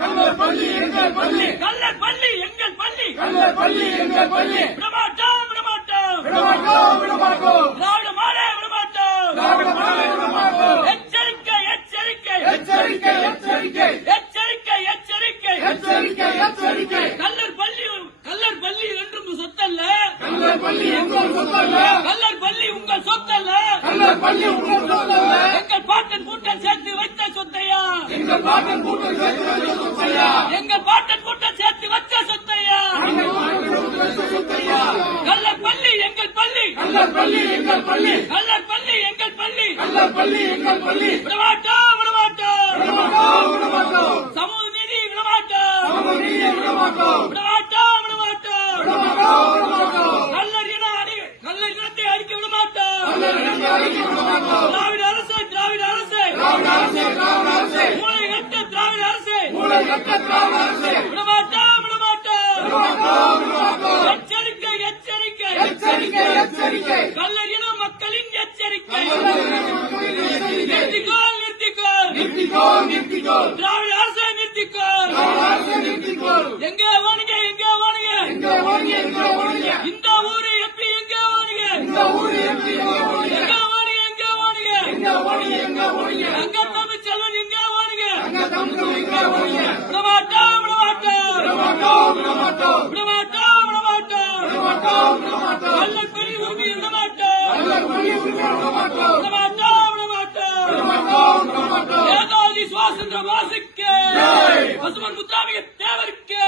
கல்லர் பள்ளி எங்கள் பள்ளி கல்லர் பள்ளி எங்கள் பள்ளி கல்லர் பள்ளி எங்கள் பள்ளி விடமாட்டோம் விடமாட்டோம் விடமாட்டோம் விடமாட்டோம் திராவிட மாடே விடமாட்டோம் திராவிட மாடே விடமாட்டோம் எச்சரிக்கை எச்சரிக்கை எச்சரிக்கை எச்சரிக்கை எச்சரிக்கை எச்சரிக்கை எச்சரிக்கை எச்சரிக்கை கல்லர் பள்ளி என்றும் சொத்தல்ல கல்லர் பள்ளி எங்கள் சொத்தல்ல கல்லர் பள்ளி உங்கள் சொத்தல்ல கல்லர் பள்ளி உங்கள் சொத்தல்ல எங்கள் பாட்டன் கூட்டம் சேர்த்து வைத்த சொத்தையா எங்கள் பாட்டன் கூட்டம் சேர்த்து வைத்த சொத்தையா எங்கள் பாட்டன் கூட்டம் சேர்த்து வச்ச சொத்தையா எங்கள் பாட்டன் கூட்டம் வைத்த சொத்தையா கல்லர் பள்ளி எங்கள் பள்ளி கல்லர் பள்ளி எங்கள் பள்ளி கல்லர் பள்ளி எங்கள் பள்ளி கல்லர் பள்ளி எங்கள் பள்ளி விடமாட்டோம் விடமாட்டோம் விடமாட்டோம் விடமாட்டோம் சமூக நீதி விடமாட்டோம் சமூக நீதியை விடமாட்டோம் விடமாட்டோம் விடமாட்டோம் விடமாட்டோம் விடமாட்டோம் கல்லர் இனத்தை அடிக்க விடமாட்டோம் கல்லர் இனத்தை அழிக்க விடமாட்டோம் திராவிட அரசு திராவிட அரசு திராவிட அரசே திராவிட அரசே மூளை கட்ட திராவிட அரசு மூளை கட்ட திராவிட அரசே விடமாட்டோம் விடமாட்டோம் விடமாட்டோம் விடமாட்டோம் எச்சரிக்கை எச்சரிக்கை எச்சரிக்கை எச்சரிக்கை கல்லர் இன மக்களின் எச்சரிக்கை கல்லர் இன மக்களின் எச்சரிக்கை நிறுத்திக்கோள் நிறுத்திக்கோள் நிறுத்திக்கோள் நிறுத்திக்கோள் திராவிட அரசை நிறுத்திக்கோள் திராவிட அரசே நிறுத்திக்கோள் எங்கே வானுங்க எங்கே வானுங்க எங்க ஓடிய எங்க ஓடிய இந்த ஊரு எப்படி எங்கே வானுங்க இந்த ஊர் எப்படி எங்க ஓடிய எங்கே வானுங்க எங்கே வானுங்க எங்க ஓடிய எங்க ஓடிய அங்க தமிழ் செல்வன் எங்கே வானுங்க அங்க தமிழ் எங்க ஓடிய விடமாட்டோம் விடமாட்டோம் விடமாட்டோம் விடமாட்டோம் விடமாட்டோம் விடமாட்டோம் விடமாட்டோம் விடமாட்டோம் கல்லர் பள்ளி உரிமை விடமாட்டோம் கல்லர் பள்ளி விடமாட்டோம் விடமாட்டோம் விடமாட்டோம் விடமாட்டோம் விடமாட்டோம் நேதாஜி சுபாஷ் சந்திர போஸுக்கு பசுமன் முத்துராமலிங்க தேவருக்கு